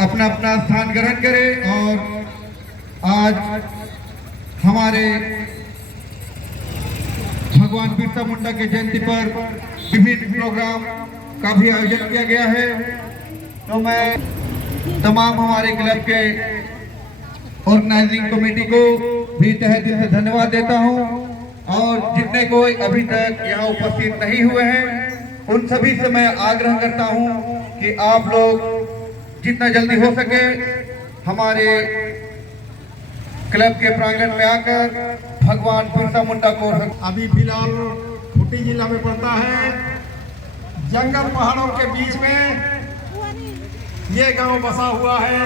अपना अपना स्थान ग्रहण करें। और आज हमारे भगवान बिरसा मुंडा के जयंती पर विभिन्न प्रोग्राम का भी आयोजन किया गया है। तो मैं तमाम हमारे क्लब के ऑर्गेनाइजिंग कमेटी को भी तहे दिल से धन्यवाद देता हूं। और जितने कोई अभी तक यहाँ उपस्थित नहीं हुए हैं उन सभी से मैं आग्रह करता हूं कि आप लोग जितना जल्दी हो सके हमारे क्लब के प्रांगण में आकर भगवान बिरसा मुंडा को। अभी फिलहाल खूंटी जिला में पड़ता है, जंगल पहाड़ों के बीच में ये गांव बसा हुआ है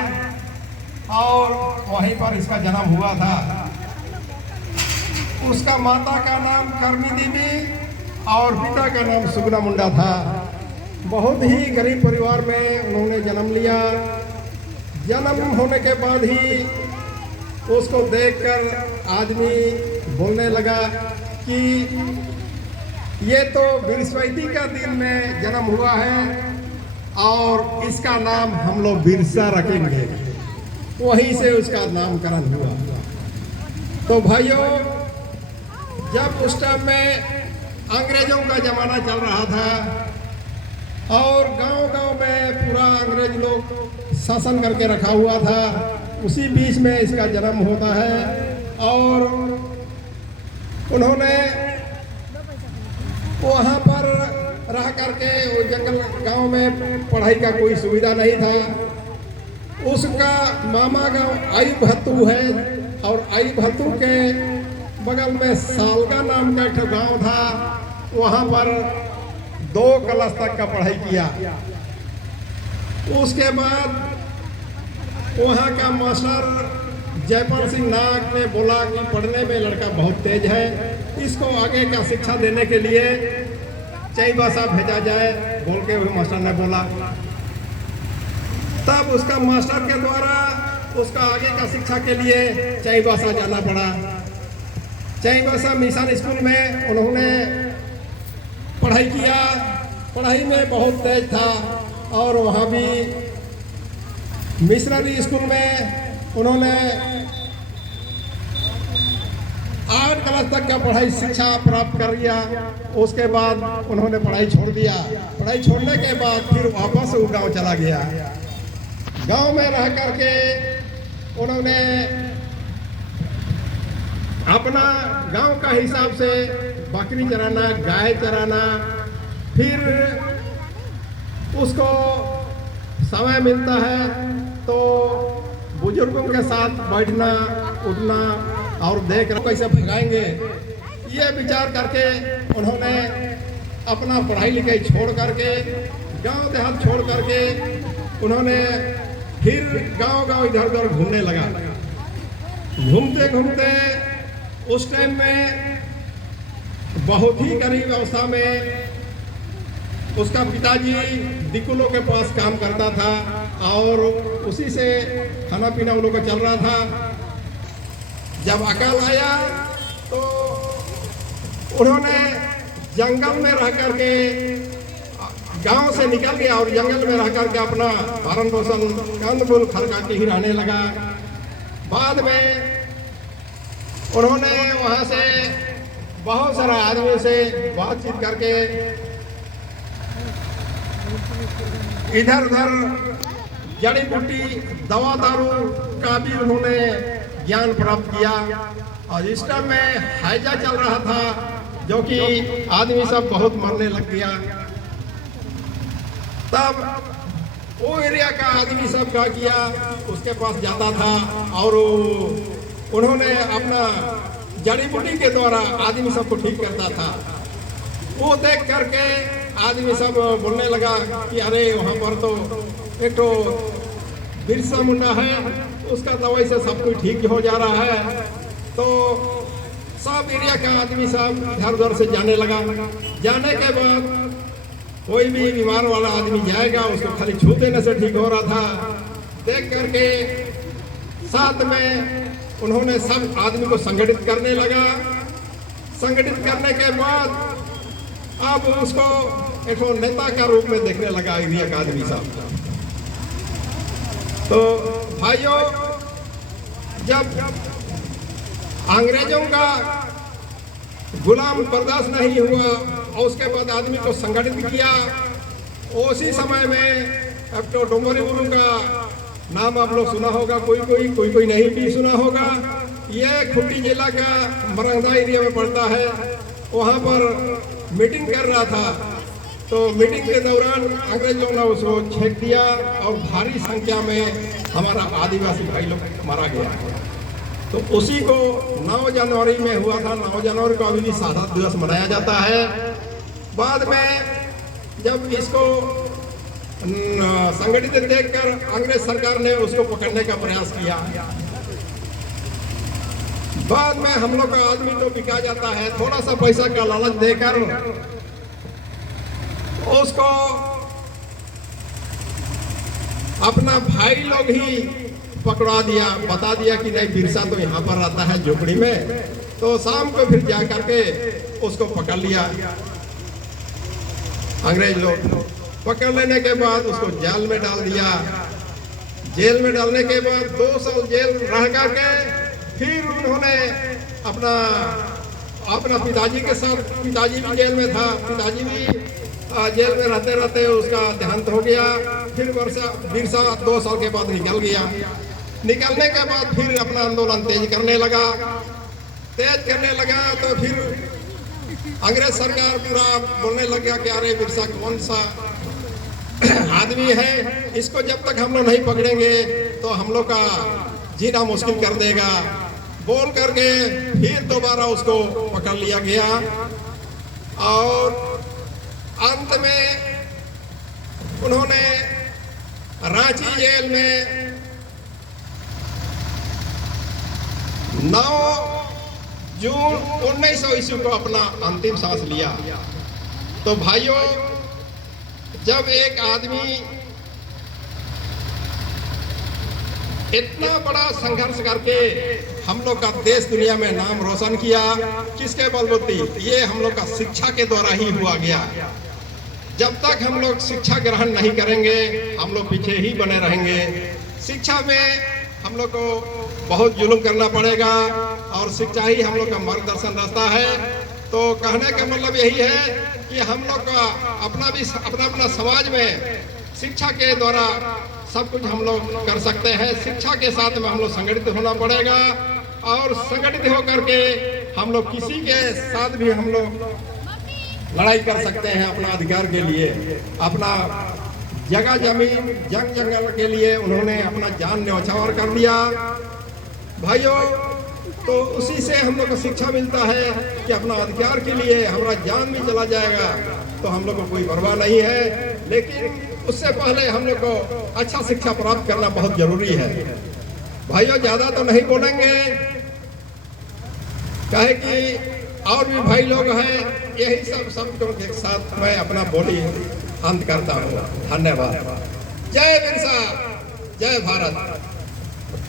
और वहीं पर इसका जन्म हुआ था। उसका माता का नाम करमी देवी और पिता का नाम सुगना मुंडा था। बहुत ही गरीब परिवार में उन्होंने जन्म लिया। जन्म होने के बाद ही उसको देखकर आदमी बोलने लगा कि ये तो बृहस्पति का दिन में जन्म हुआ है और इसका नाम हम लोग बिरसा रखेंगे। वहीं से उसका नामकरण हुआ। तो भाइयों, जब उस टाइम में अंग्रेजों का ज़माना चल रहा था और गांव-गांव में पूरा अंग्रेज लोग शासन करके रखा हुआ था, उसी बीच में इसका जन्म होता है। और उन्होंने वहाँ पर रह करके वो जंगल गांव में पढ़ाई का कोई सुविधा नहीं था। उसका मामा गांव आई भत्तू है और आई भत्तू के बगल में सालगा नाम का एक गांव था। वहाँ पर 2 क्लास तक का पढ़ाई किया। उसके बाद वहाँ का मास्टर जयपाल सिंह नाग ने बोला कि पढ़ने में लड़का बहुत तेज है, इसको आगे का शिक्षा देने के लिए चाईबासा भेजा जाए, बोल के वो मास्टर ने बोला। तब उसका मास्टर के द्वारा उसका आगे का शिक्षा के लिए चाईबासा जाना पड़ा। चाईबासा मिशन स्कूल में उन्होंने पढ़ाई किया। पढ़ाई में बहुत तेज था और वहाँ भी मिशनरी स्कूल में उन्होंने 8 क्लास तक का पढ़ाई शिक्षा प्राप्त कर लिया। उसके बाद उन्होंने पढ़ाई छोड़ दिया। पढ़ाई छोड़ने के बाद फिर वापस वो गांव चला गया। गांव में रह करके उन्होंने अपना गांव का हिसाब से बकरी चराना, गाय चराना, फिर उसको समय मिलता है तो बुजुर्गों के साथ बैठना उठना और देख रहे कैसे भगाएंगे, ये विचार करके उन्होंने अपना पढ़ाई लिखाई छोड़ करके गांव देहात छोड़ करके उन्होंने फिर गांव-गांव इधर-उधर घूमने लगा। घूमते घूमते उस टाइम में बहुत ही गरीब अवस्था में उसका पिताजी दिकुलों के पास काम करता था और उसी से खाना पीना उन लोगों का चल रहा था। जब अकाल आया तो उन्होंने जंगल में रह करके गांव से निकल गया और जंगल में रह करके अपना भरण पोषण कंद-मूल खा के ही रहने लगा। बाद में उन्होंने वहाँ से बहुत सारा आदमियों से बातचीत करके इधर उधर जड़ी बूटी दवा दारू का भी उन्होंने ज्ञान प्राप्त किया। और इस टाइम में हैजा चल रहा था जो कि आदमी सब बहुत मरने लग गया। तब वो एरिया का आदमी सब क्या किया, उसके पास जाता था और उन्होंने अपना जड़ी बूटी के द्वारा आदमी सबको ठीक करता था। वो देख करके आदमी सब बोलने लगा कि अरे वहाँ पर तो एक तो बिरसा मुंडा है, उसका दवाई से सब कुछ ठीक हो जा रहा है। तो सब एरिया का आदमी सब इधर उधर से जाने लगा। जाने के बाद कोई भी बीमार वाला आदमी जाएगा उसको खाली छू देने से ठीक हो रहा था। देख करके साथ में उन्होंने सब आदमी को संगठित करने लगा। संगठित करने के बाद अब उसको एक नेता का रूप में देखने लगा एरिया का आदमी साहब। तो भाइयों, जब अंग्रेजों का गुलाम बर्दाश्त नहीं हुआ और उसके बाद आदमी को संगठित किया, उसी समय में अब तो डोंगरी गुरु का नाम आप लोग सुना होगा, कोई नहीं भी सुना होगा। ये खूंटी जिला का मरंगा एरिया में पड़ता है। वहाँ पर मीटिंग कर रहा था, तो मीटिंग के दौरान अंग्रेजों ने उसको छेक दिया और भारी संख्या में हमारा आदिवासी भाई लोग मारा गया। तो उसी को 9 जनवरी में हुआ था। 9 जनवरी को अभी भी शहादत दिवस मनाया जाता है। बाद में जब इसको संगठित देखकर अंग्रेज सरकार ने उसको पकड़ने का प्रयास किया। बाद में हम लोग का आदमी तो बिका जाता है, थोड़ा सा पैसा का लालच देकर उसको अपना भाई लोग ही पकड़ा दिया, बता दिया कि नहीं बिरसा तो यहाँ पर रहता है झोपड़ी में। तो शाम को फिर जा करके उसको पकड़ लिया अंग्रेज लोग। पकड़ लेने के बाद उसको जेल में डाल दिया। जेल में डालने के बाद 2 साल जेल रह करके फिर उन्होंने अपना पिताजी के साथ, पिताजी भी जेल में था, पिताजी भी जेल में रहते रहते उसका देहांत हो गया। फिर बिरसा 2 साल के बाद निकल गया। निकलने के बाद फिर अपना आंदोलन तेज करने लगा। तो फिर अंग्रेज सरकार पूरा बोलने लग गया कि अरे बिरसा कौन सा आदमी है, इसको जब तक हम लोग नहीं पकड़ेंगे तो हम लोग का जीना मुश्किल कर देगा, बोल करके फिर दोबारा उसको पकड़ लिया गया। और अंत में उन्होंने रांची जेल में 9 जून 1900 ईस्वी को अपना अंतिम सांस लिया। तो भाइयों, जब एक आदमी इतना बड़ा संघर्ष करके हम लोग का देश दुनिया में नाम रोशन किया, किसके बलबूते? ये हम लोग का शिक्षा के द्वारा ही हुआ गया। जब तक हम लोग शिक्षा ग्रहण नहीं करेंगे हम लोग पीछे ही बने रहेंगे। शिक्षा में हम लोग को बहुत जुल्म करना पड़ेगा और शिक्षा ही हम लोग का मार्गदर्शन रास्ता है। तो कहने का मतलब यही है कि हम लोग का अपना समाज में शिक्षा के द्वारा सब कुछ हम लोग कर सकते हैं। शिक्षा के साथ में हम लोग संगठित होना पड़ेगा और संगठित होकर के हम लोग किसी के साथ भी हम लोग लड़ाई कर सकते हैं अपना अधिकार के लिए। अपना जगह जमीन जंगल के लिए उन्होंने अपना जान न्यौछावर कर दिया। भाइयों, तो उसी से हम लोग को शिक्षा मिलता है कि अपना अधिकार के लिए हमारा जान भी चला जाएगा तो हम लोग को कोई परवाह नहीं है। लेकिन उससे पहले हम लोग को अच्छा शिक्षा प्राप्त करना बहुत जरूरी है। भाइयों, ज्यादा तो नहीं बोलेंगे, कहे कि और भी भाई लोग हैं। यही सब शब्दों के साथ मैं अपना बोली अंत करता हूँ। धन्यवाद। जय बिरसा, जय भारत।